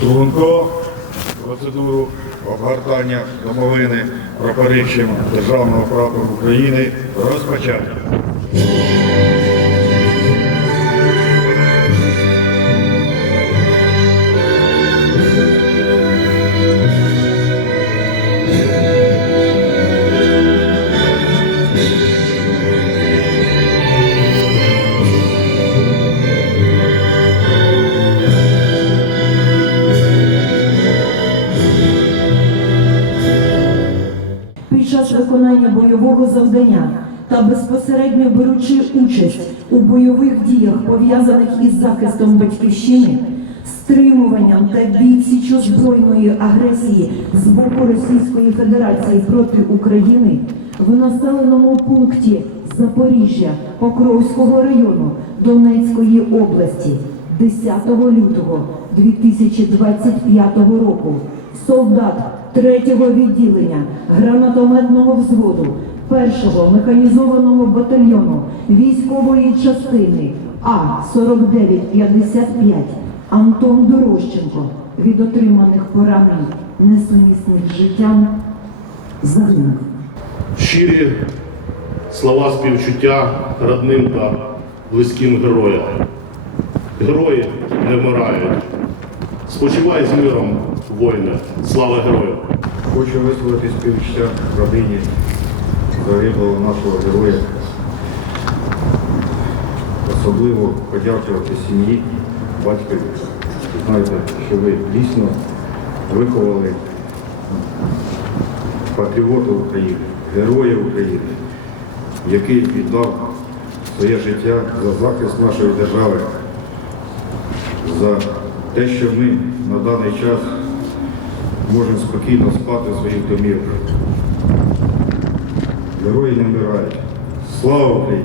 Струнко процедуру обгортання домовини про прапорищем Державного прапору України розпочати. Під час виконання бойового завдання та безпосередньо беручи участь у бойових діях, пов'язаних із захистом батьківщини, стримуванням та відсічу збройної агресії з боку Російської Федерації проти України в населеному пункті Запоріжжя Покровського району Донецької області 10 лютого 2025 року. Солдат 3-го відділення гранатометного взводу 1-го механізованого батальйону військової частини А-4955 Антон Дорощенко від отриманих поранень несумісних життям загинув. Щирі слова співчуття родним та близьким героям. Герої не вмирають. Спочивай з миром, воїне. Слава героям! Хочу висловити співчуття родині загиблого нашого героя. Особливо подякувати сім'ї, батькові. Знаєте, що ви дійсно виховали патріота України, героя України, який віддав своє життя за захист нашої держави, за те, що ми на даний час можемо спокійно спати в своїх домівках. Герої не вмирають. Слава Україні!